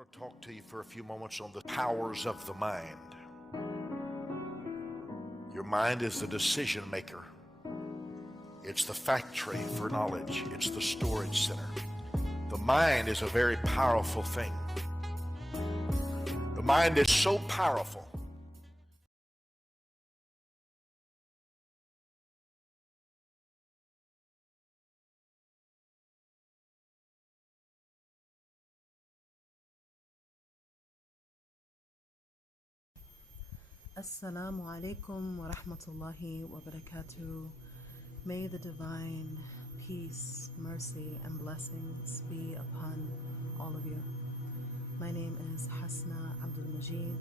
want to talk to you for a few moments on the powers of the mind. Your mind is the decision maker. It's the factory for knowledge. It's the storage center. The mind is a very powerful thing. The mind is so powerful. Assalamu alaikum wa rahmatullahi wa barakatuh. May the divine peace, mercy, and blessings be upon all of you. My name is Hasna Abdul Majid,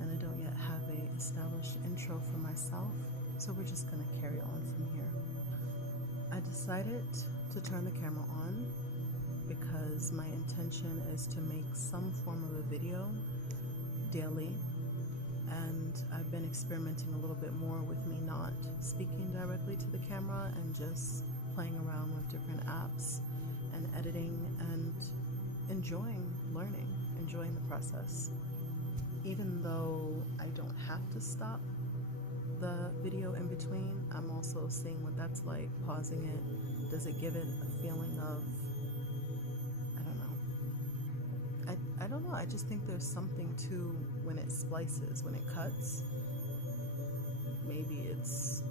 and I don't yet have a established intro for myself, so we're just going to carry on from here. I decided to turn the camera on because my intention is to make some form of a video daily. And I've been experimenting a little bit more with me not speaking directly to the camera and just playing around with different apps and editing and enjoying learning, enjoying the process. Even though I don't have to stop the video in between, I'm also seeing what that's like, pausing it. Does it give it a feeling of, I don't know, I just think there's something to when it splices, when it cuts. Maybe it's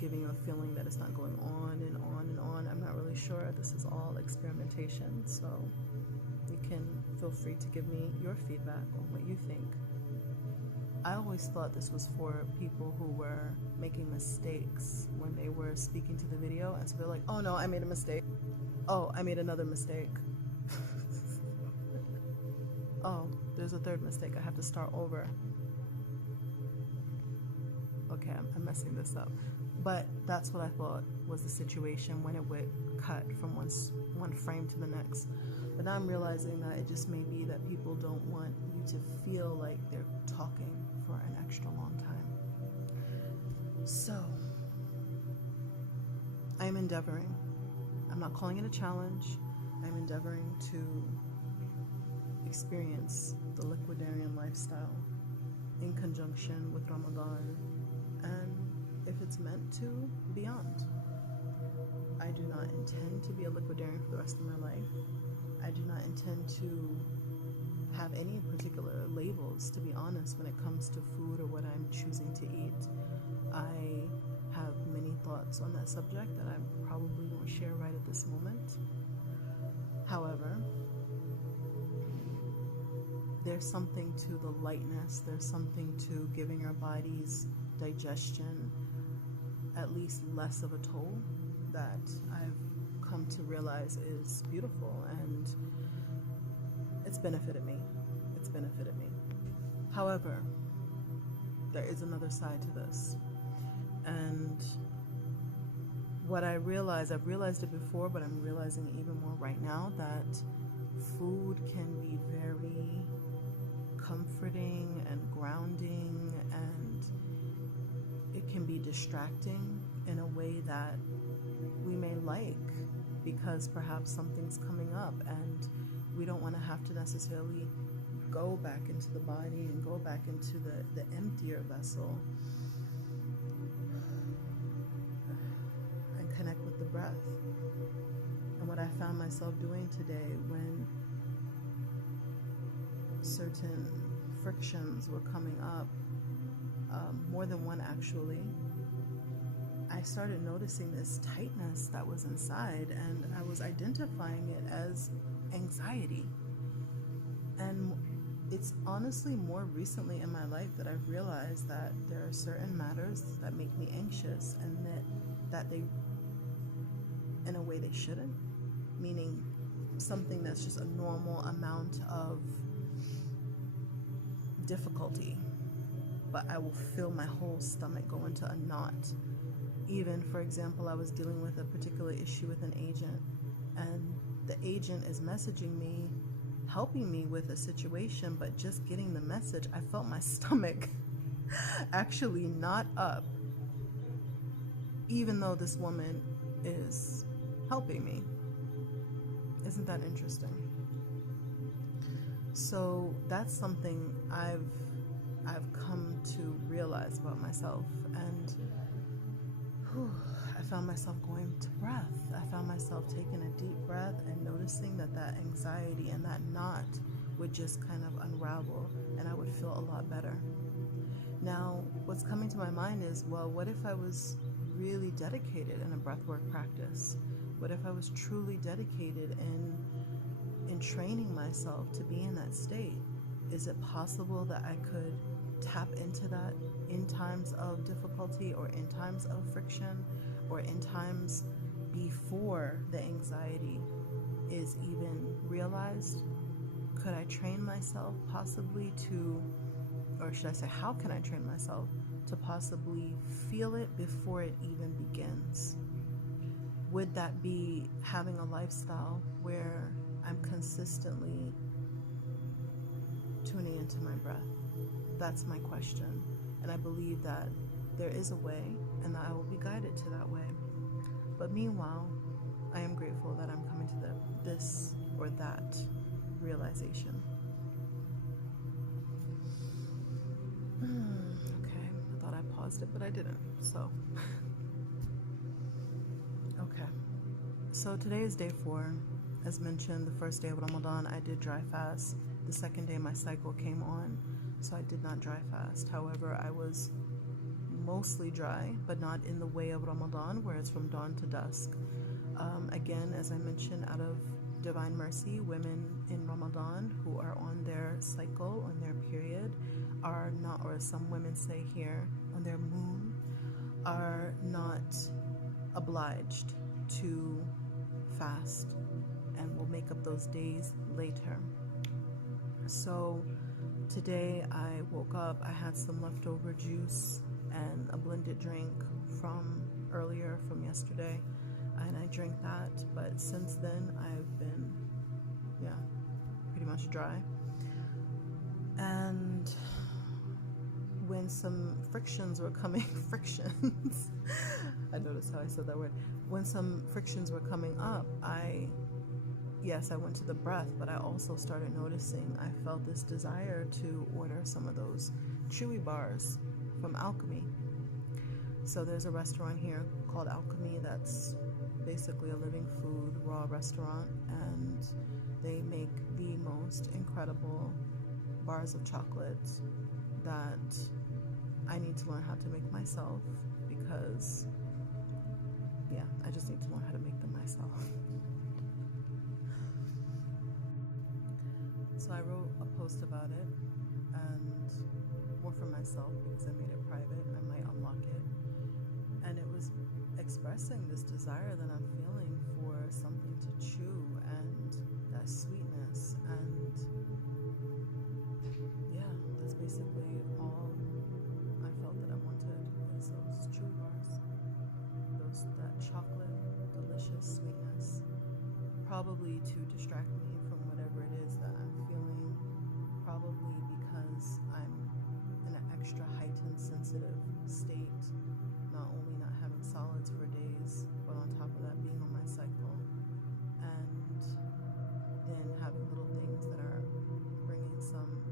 giving you a feeling that it's not going on and on and on. I'm not really sure. This is all experimentation, so you can feel free to give me your feedback on what you think. I always thought this was for people who were making mistakes when they were speaking to the video, and so they're like, oh no, I made a mistake. Oh, I made another mistake. Oh, there's a third mistake. I have to start over. Okay, I'm messing this up. But that's what I thought was the situation when it would cut from one frame to the next. But now I'm realizing that it just may be that people don't want you to feel like they're talking for an extra long time. So, I'm endeavoring. I'm not calling it a challenge. I'm endeavoring to experience the Liquidarian lifestyle in conjunction with Ramadan, and if it's meant to, beyond. I do not intend to be a Liquidarian for the rest of my life. I do not intend to have any particular labels, to be honest, when it comes to food or what I'm choosing to eat. I have many thoughts on that subject that I probably won't share right at this moment. However, there's something to the lightness, there's something to giving our bodies digestion at least less of a toll that I've come to realize is beautiful, and it's benefited me. It's benefited me. However, there is another side to this. And what I realize, I've realized it before, but I'm realizing it even more right now, that food can be very comforting and grounding, and it can be distracting in a way that we may like, because perhaps something's coming up and we don't want to have to necessarily go back into the body and go back into the emptier vessel and connect with the breath. And what I found myself doing today when certain frictions were coming up, more than one actually, I started noticing this tightness that was inside, and I was identifying it as anxiety. And it's honestly more recently in my life that I've realized that there are certain matters that make me anxious, and that they, in a way, they shouldn't. Meaning something that's just a normal amount of difficulty, but I will feel my whole stomach go into a knot. Even, for example, I was dealing with a particular issue with an agent, and the agent is messaging me, helping me with a situation, but just getting the message, I felt my stomach actually knot up, even though this woman is helping me. Isn't that interesting? So that's something I've come to realize about myself, and I found myself going to breath. I found myself taking a deep breath and noticing that anxiety and that knot would just kind of unravel, and I would feel a lot better. Now, what's coming to my mind is, well, what if I was really dedicated in a breathwork practice? What if I was truly dedicated in training myself to be in that state? Is it possible that I could tap into that in times of difficulty, or in times of friction, or in times before the anxiety is even realized? Could I train myself possibly to, or should I say, how can I train myself to possibly feel it before it even begins? Would that be having a lifestyle where I'm consistently tuning into my breath? That's my question. And I believe that there is a way, and that I will be guided to that way. But meanwhile, I am grateful that I'm coming to this or that realization. Okay, I thought I paused it, but I didn't. So, okay. So today is day 4. As mentioned, the first day of Ramadan, I did dry fast. The second day, my cycle came on, so I did not dry fast. However, I was mostly dry, but not in the way of Ramadan, where it's from dawn to dusk. Again, as I mentioned, out of divine mercy, women in Ramadan who are on their cycle, on their period, are not, or as some women say here, on their moon, are not obliged to fast, and will make up those days later. So today I woke up, I had some leftover juice and a blended drink from earlier, from yesterday, and I drank that. But since then I've been pretty much dry. And when some frictions were coming frictions I noticed how I said that word. When some frictions were coming up, I went to the breath, but I also started noticing, I felt this desire to order some of those chewy bars from Alchemy. So there's a restaurant here called Alchemy that's basically a living food raw restaurant, and they make the most incredible bars of chocolate that I need to learn how to make myself, because I just need to learn how to make them myself. So I wrote a post about it, and more for myself because I made it private. I might unlock it. And it was expressing this desire that I'm feeling for something to chew, and that sweetness. And that's basically all I felt that I wanted, was those chewy bars. That chocolate, delicious sweetness. Probably to distract me from whatever it is that I'm feeling, probably because I'm in an extra heightened sensitive state, not only not having solids for days, but on top of that being on my cycle, and then having little things that are bringing some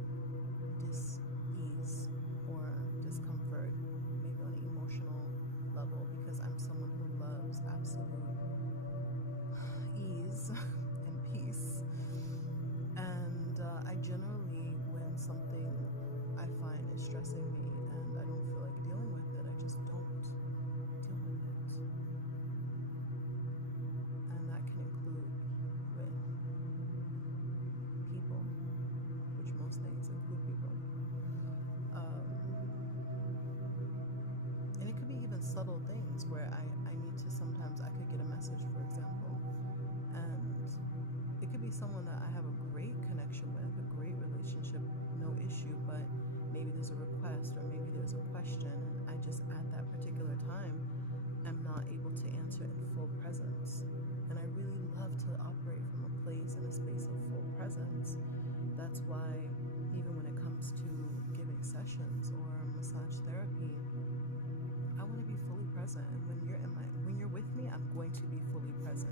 dis-ease or discomfort, maybe on an emotional level, because I'm someone who loves absolute ease and peace. And I generally, when something I find is stressing me and I don't feel like dealing with it, I just don't deal with it. And that can include with people, which most things include people. And it could be even subtle things where I need to, sometimes I could get a message, for example, and it could be someone that I have a great connection with, a great relationship, no issue, but maybe there's a request or maybe there's a question, and I just at that particular time am not able to answer in full presence. And I really love to operate from a place and a space of full presence. That's why even when it comes to giving sessions or massage therapy, I want to be fully present. And when you're with me, I'm going to be fully present.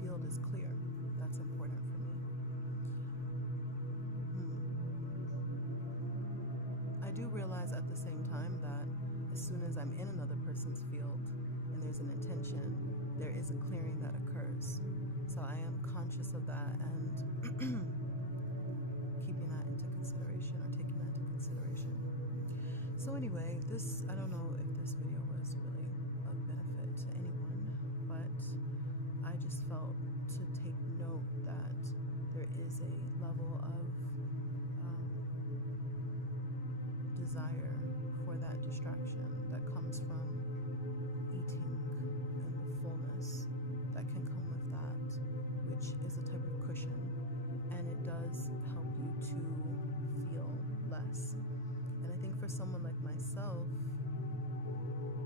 field is clear. That's important for me. I do realize at the same time that as soon as I'm in another person's field and there's an intention, there is a clearing that occurs. So I am conscious of that and keeping that into consideration, or taking that into consideration. So anyway, I don't know if this video was really of benefit to anyone, but I just felt to take note that there is a level of desire for that distraction that comes from eating and the fullness that can come with that, which is a type of cushion, and it does help you to feel less. And I think for someone like myself,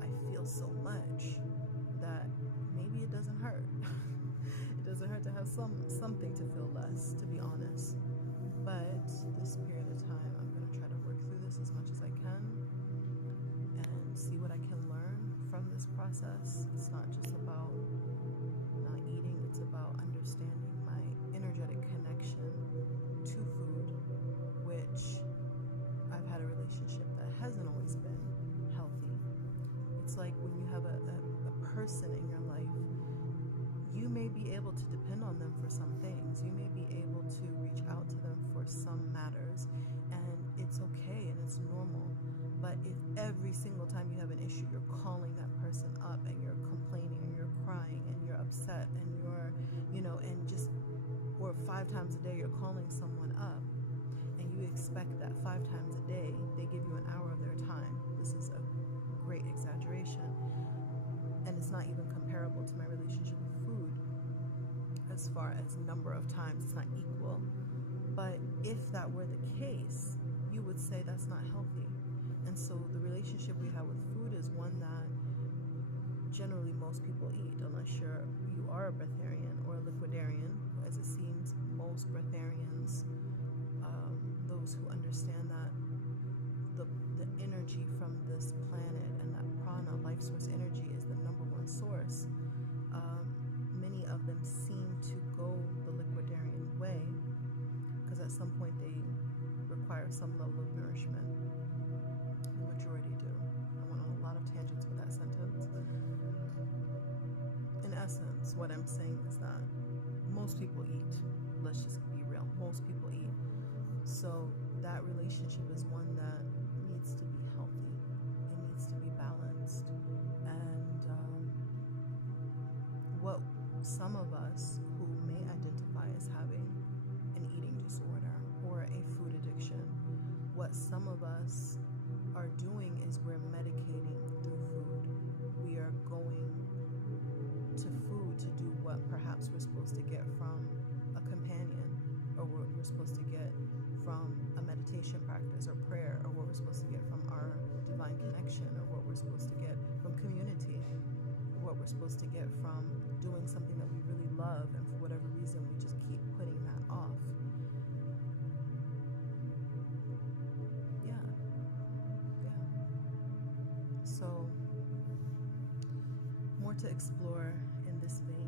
I feel so much that maybe it doesn't hurt. It doesn't hurt to have something to feel less, to be honest. But this period of time, I'm going to try to work through this as much as I can and see what I can learn from this process. It's not just about not eating, it's about understanding my energetic connection to food, which I've had a relationship that hasn't always been healthy. It's like when you have a person in your life, you may be able to depend on them for some things. You may be able to reach out to them for some matters, and it's okay and it's normal. But if every single time you have an issue, you're calling that person up and you're complaining and you're crying and you're upset and you're, or 5 times a day you're calling someone up, and you expect that 5 times a day they give you an hour of their time. This is a great exaggeration, and it's not even comparable to my relationship with food as far as number of times. It's not equal. But if that were the case, you would say that's not healthy. And so the relationship we have with food is one that generally most people eat, unless you are a breatharian or a liquidarian. As it seems, most breatharians, those who understand that the energy from this planet and that prana, life source energy, is the number one source, many of them seem to go the liquidarian way, because at some point they require some level of nourishment. The majority do. I went on a lot of tangents with that sentence. In essence, what I'm saying is that most people eat. Let's just be real. Most people eat. So that relationship is one that needs to be healthy. It needs to be balanced. And what some of us who may identify as having an eating disorder or a food addiction, what some of us are doing is we're medicating through food. We are going to food to do what perhaps we're supposed to get from a companion, or what we're supposed to get from a meditation practice or prayer, or what we're supposed to get from our divine connection, or what we're supposed to get from community, what we're supposed to get from doing something that we really love, and for whatever reason we just keep putting that off. Yeah. So more to explore in this vein.